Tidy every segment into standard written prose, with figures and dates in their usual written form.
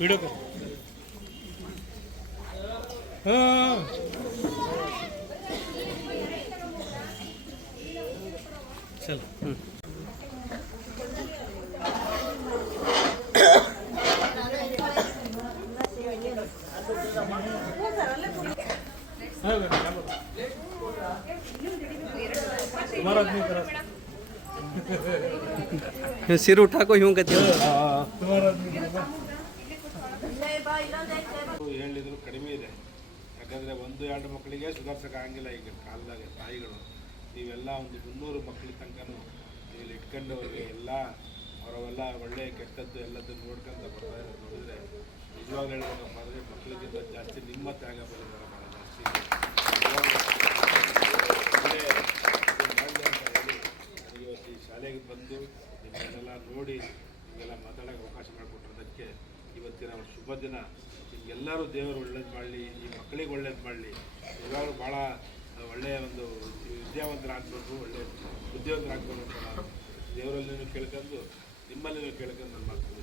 Video कर हाँ चल सिर उठा को यूं कहते ಹೇಳಿದ್ರು ಕಡಿಮೆ ಇದೆ. ಯಾಕಂದರೆ 1-2 ಮಕ್ಕಳಿಗೆ ಸುಧಾರಿಸೋಕ್ಕಾಗಿಲ್ಲ ಈಗ ಕಾಲದಾಗ ತಾಯಿಗಳು. ನೀವೆಲ್ಲ ಒಂದು 300 ಮಕ್ಕಳ ತನಕನೂ ನೀವು ಇಟ್ಕೊಂಡು ಅವ್ರಿಗೆ ಎಲ್ಲ ಅವರೆಲ್ಲ ಒಳ್ಳೆ ಕೆಟ್ಟದ್ದು ಎಲ್ಲದನ್ನು ನೋಡ್ಕೊಂತ ಬರ್ತಾ ಇರೋದು ನೋಡಿದರೆ ನಿಜವಾಗ್ಲೂ ಹೇಳ್ಬೇಕಪ್ಪ ಅಂದರೆ ಮಕ್ಕಳಿಗಿಂತ ಜಾಸ್ತಿ ನಿಮ್ಮ ತ್ಯಾಗ ಬಲಿದಾನ ಭಾಳ ಜಾಸ್ತಿ ಒಳ್ಳೆ ಮಾಡಲಿ ಅಂತ ಹೇಳಿ ನನಗೆ ಇವತ್ತು ಈ ಶಾಲೆಗೆ ಬಂದು ನಿಮ್ಮನ್ನೆಲ್ಲ ನೋಡಿ ನಿಮಗೆಲ್ಲ ಮಾತಾಡೋಕ್ಕೆ ಅವಕಾಶ ಮಾಡಿಕೊಟ್ಟಿರೋದಕ್ಕೆ ಇವತ್ತಿನ ಒಂದು ಶುಭ ದಿನ. ನಿಮಗೆಲ್ಲರೂ ದೇವರು ಒಳ್ಳೇದು ಮಾಡಲಿ, ಈ ಮಕ್ಕಳಿಗೆ ಒಳ್ಳೇದು ಮಾಡಲಿ. ಇವಾಗಲೂ ಭಾಳ ಒಳ್ಳೆಯ ಒಂದು ವಿದ್ಯಾವಂತರಾಗಬೇಕು, ಒಳ್ಳೆಯ ಬುದ್ಧಿವಂತರಾಗಬೇಕು ಅಂತ ನಾನು ದೇವರಲ್ಲಿ ಕೇಳ್ಕೊಂಡು ನಿಮ್ಮಲ್ಲಿ ಕೇಳ್ಕೊಂಡು ನಾನು ಮಾತಾಡ್ತೀನಿ.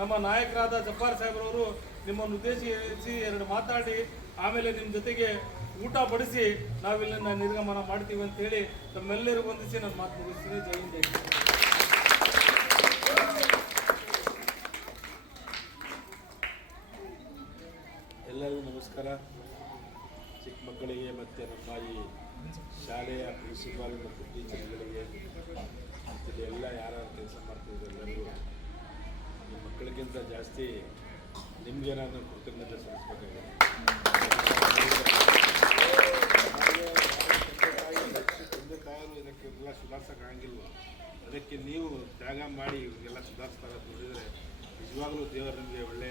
ನಮ್ಮ ನಾಯಕರಾದ ಜಬ್ಬಾರ್ ಸಾಹೇಬ್ರವರು ನಿಮ್ಮನ್ನು ಉದ್ದೇಶಿಸಿ 2 ಮಾತಾಡಿ ಆಮೇಲೆ ನಿಮ್ಮ ಜೊತೆಗೆ ಊಟ ಬಡಿಸಿ ನಾವಿಲ್ಲಿಂದ ನಿರ್ಗಮನ ಮಾಡ್ತೀವಿ ಅಂತೇಳಿ ತಮ್ಮೆಲ್ಲರಿಗೂ ವಂದಿಸಿ ನಾನು ಮಾತು ಮುಗಿಸ್ತೀನಿ. ಜೈ ಹಿಂದ್. ಎಲ್ಲರಿಗೂ ನಮಸ್ಕಾರ. ಚಿಕ್ಕ ಮಕ್ಕಳಿಗೆ ಮತ್ತು ನಮ್ಮ ಈ ಶಾಲೆಯ ಪ್ರಿನ್ಸಿಪಾಲ್ ಮತ್ತು ಟೀಚರ್ಗಳಿಗೆ ಮತ್ತು ಎಲ್ಲ ಯಾರು ಕೆಲಸ ಮಾಡ್ತಿದ್ರು ಎಲ್ಲರಿಗೂ ಈ ಮಕ್ಕಳಿಗಿಂತ ಜಾಸ್ತಿ ನಿಮಗೆ ನಾನು ಕೃತಜ್ಞತೆ ಸಲ್ಲಿಸಬೇಕಾಗಿದೆ. ತಂದೆ ತಾಯರು ಇದಕ್ಕೆಲ್ಲ ಸುಧಾರಿಸೋಕ್ಕಾಗಿಲ್ವ, ಅದಕ್ಕೆ ನೀವು ತ್ಯಾಗ ಮಾಡಿ ಇವಾಗೆಲ್ಲ ಸುಧಾರಿಸ್ತಾರೆ ಅಂತ ನೋಡಿದರೆ ನಿಜವಾಗ್ಲೂ ದೇವರು ನಿಮಗೆ ಒಳ್ಳೆ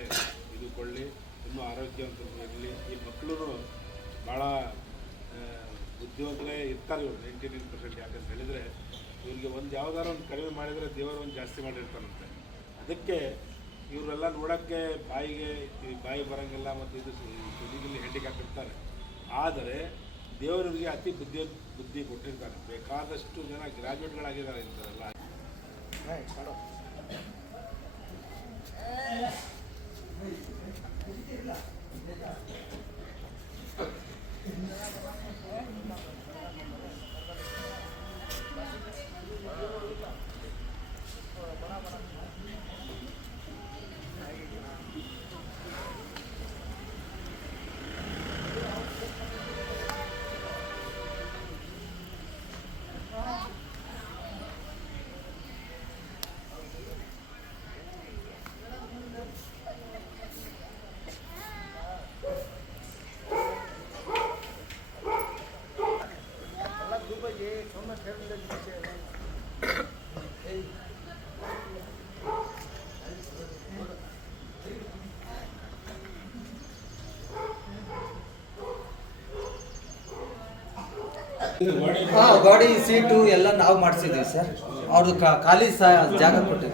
ಇದು ಕೊಳ್ಳಿ, ಇನ್ನೂ ಆರೋಗ್ಯವಂತರು ಇರಲಿ. ಈ ಮಕ್ಕಳು ಭಾಳ ಬುದ್ಧಿವಂತರೇ ಇರ್ತಾರೆ ಇವರು 99%. ಯಾಕಂತ ಹೇಳಿದರೆ ಇವ್ರಿಗೆ ಒಂದು ಯಾವುದಾದ್ರು ಒಂದು ಕಡಿಮೆ ಮಾಡಿದರೆ ದೇವರು ಒಂದು ಜಾಸ್ತಿ ಮಾಡಿರ್ತಾರಂತೆ. ಅದಕ್ಕೆ ಇವರೆಲ್ಲ ನೋಡೋಕ್ಕೆ ಬಾಯಿ ಬರೋಂಗಿಲ್ಲ ಮತ್ತು ಇದು ತುದಿಯಲ್ಲಿ ಹ್ಯಾಂಡಿಕ್ಯಾಪ್ ಇರ್ತಾರೆ. ಆದರೆ ದೇವರಿಗೆ ಅತಿ ಬುದ್ಧಿ ಕೊಟ್ಟಿರ್ತಾರೆ. ಬೇಕಾದಷ್ಟು ಜನ ಗ್ರಾಜ್ಯುಯೇಟ್ಗಳಾಗಿದ್ದಾರೆ ಇಂಥವರೆಲ್ಲ. ಗಾಡಿ ಸೀಟು ಎಲ್ಲ ನಾವು ಮಾಡಿಸಿದ್ವಿ ಸರ್. ಅವ್ರದ್ದು ಖಾಲಿ ಜಾಗ ಕೊಟ್ಟಿದ್ವಿ.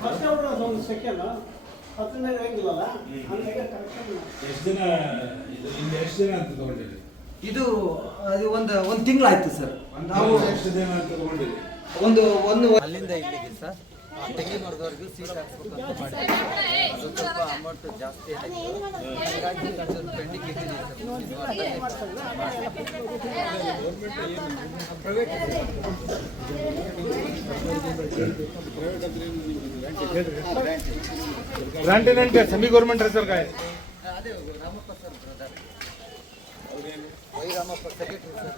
ಇದು ಒಂದು ತಿಂಗಳಾಯ್ತು ಸರ್. ನಾವು ಒಂದು ಅಲ್ಲಿಂದ ಇಲ್ಲಿಗೆ ಸರ್ ತೆಂಗಿನವರೆಗೂ ಸೀಟ್ ಹಾಕ್ಸ್ಬೇಕು ಅಂತ ಮಾಡಿದ್ವಿ. ಅದು ಸ್ವಲ್ಪ ಅಮೌಂಟ್ ಜಾಸ್ತಿ ಆಯಿತು, ಹಾಗಾಗಿ ಪೆಂಡಿಂಗ್ ಇಟ್ಟಿದ್ದೀವಿ ग्रांट सेमी गवर्नमेंट है सर का है. ಅದೇ Ramappa sir brother Y Ramappa secretary sir.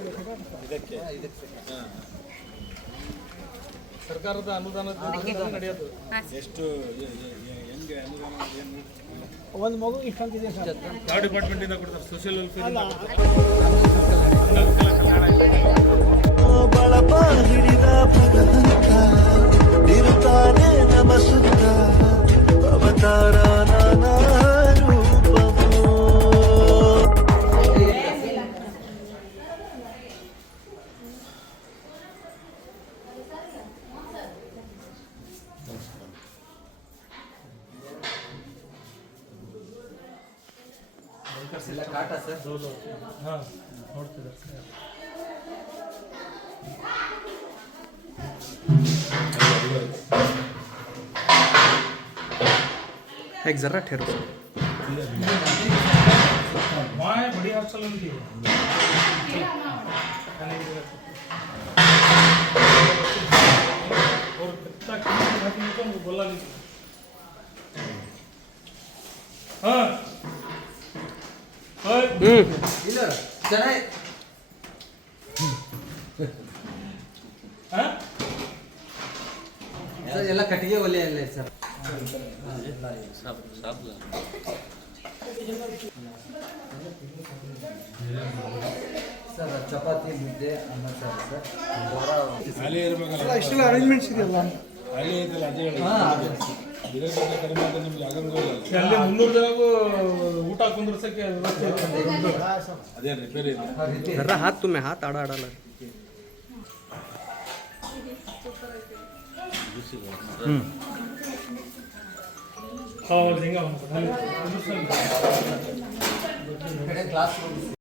ಇದಕ್ಕೆ ಸರ್ಕಾರದ ಅನುದಾನ ನಡೆಯೋದು ಎಷ್ಟು ಹೆಂಗೆ ಅನುದಾನ ಏನು ಒಂದು ಮಗು ಇಷ್ಟಂತಿದೆ ಸರ್. ಯಾವ ಡಿಪಾರ್ಟ್ಮೆಂಟಿಂದ ಕೊಡ್ತಾರೆ? ಸೋಷಿಯಲ್ ವೆಲ್ಫೇರ್ ಬಳಪ ಹಿಡಿದ ಭಗವಂತ ಇರುತ್ತಾನೆ ನಮಸುತ್ತ ಅವತಾರ ನಾನಾ ರೂಪವು. ಕಾಟ ಸರ್. ಹಾಂ ನೋಡ್ತಿದ್ದಾರೆ ಸರ್. एक जरा ठहरो सर. माय बड़ी हॉस्टल उनकी और कितना खाती तो उनको बोला नहीं. हाँ ಇಲ್ಲ ಚೆನ್ನಾಗಿ हाँ ಸರ್ ಎಲ್ಲ ಕಟ್ಟಿಗೆ ಒಲೆ ಅಲ್ಲೇ ಸರ್ ಸರ್ ಚಪಾತಿ ಮುದ್ದೆ ಅನ್ನ ಸಾರು ಸರ್ ಅಲ್ಲೇ ಇರ್ಬೇಕಲ್ಲ, ಇಷ್ಟೆಲ್ಲ ಅರೇಂಜ್ಮೆಂಟ್ಸ್ ಇದೆಯಲ್ಲ. ಅಲ್ಲೇ ಐತಲ್ಲ, ಅದೇ ಹೇಳಿ. ಹಾಂ ಇದಕ್ಕಿಂತ ಕಡಿಮೆ ಆದ್ರೆ ನಿಮ್ಗೆ ಆಗಂಗೂ ಇಲ್ಲ. ಅಲ್ಲಿ 300 ಜನಗೂ ಊಟ ಕುಂದ್ರಸಕ್ಕೆ ವ್ಯವಸ್ಥೆ ಇದೆ. ಅದೇ ರಿಪೇರಿ ಇದೆ. जरा हाथ तुम्हें हाथ आड़ा आड़ा लग. ಹೌದು ಹಿಂಗ ಕ್ಲಾಸ್ ರೂಮ್